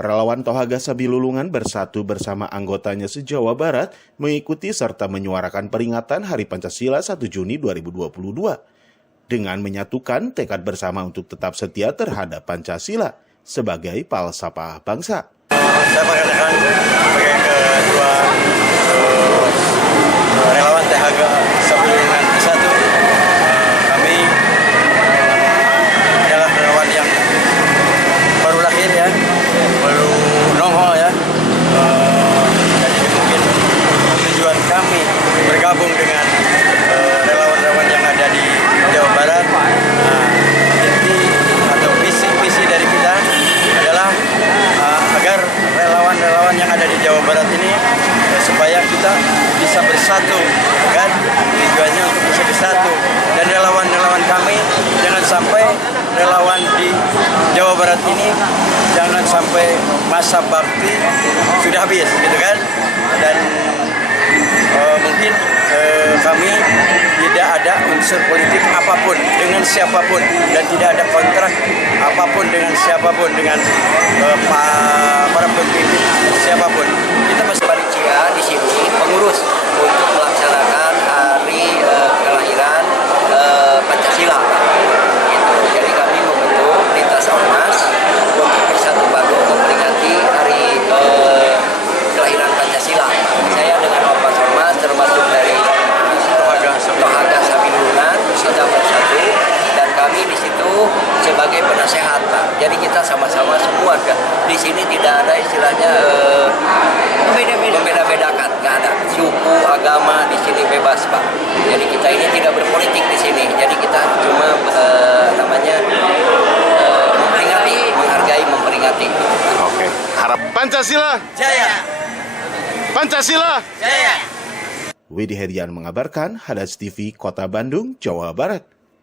Relawan Tohaga Sabilulungan bersatu bersama anggotanya se-Jawa Barat mengikuti serta menyuarakan peringatan Hari Pancasila 1 Juni 2022 dengan menyatukan tekad bersama untuk tetap setia terhadap Pancasila sebagai falsafah bangsa. Saya mengatakan sebagai ketua relawan Tohaga Sabilulungan bersatu, kami adalah relawan yang baru lahir ya, baru nongol ya. Jadi mungkin tujuan kami bergabung dengan relawan-relawan yang ada di Jawa Barat. Inti atau visi dari kita adalah agar relawan-relawan yang ada di Jawa Barat ini supaya kita bisa bersatu, kan? Tujuannya untuk bisa bersatu. Dan relawan-relawan kami jangan sampai relawan di Jawa Barat ini jangan sampai masa bakti sudah habis, gitu kan? Dan mungkin kami tidak ada unsur politik apapun dengan siapapun dan tidak ada kontrak apapun dengan siapapun, dengan para pemimpin siapapun. Kita masih panitia di sini pengurus untuk melaksanakan hari kelahiran Pancasila. Gitu. Jadi kami membentuk lintas ormas untuk bersatu padu memperingati hari kelahiran Pancasila. Saya dengan ormas-ormas termasuk dari Tohaga Sabilulungan kita bersatu dan kami di situ sebagai penasehat, Pak. Jadi kita sama-sama semua di sini tidak ada istilahnya membeda-bedakan, nggak ada suku, agama di sini bebas, Pak. Jadi kita ini tidak berpolitik di sini. Jadi kita cuma memperingati, menghargai, memperingati. Oke, harap Pancasila Jaya. Pancasila Jaya. Widi Hedian mengabarkan, Hadas TV, Kota Bandung, Jawa Barat.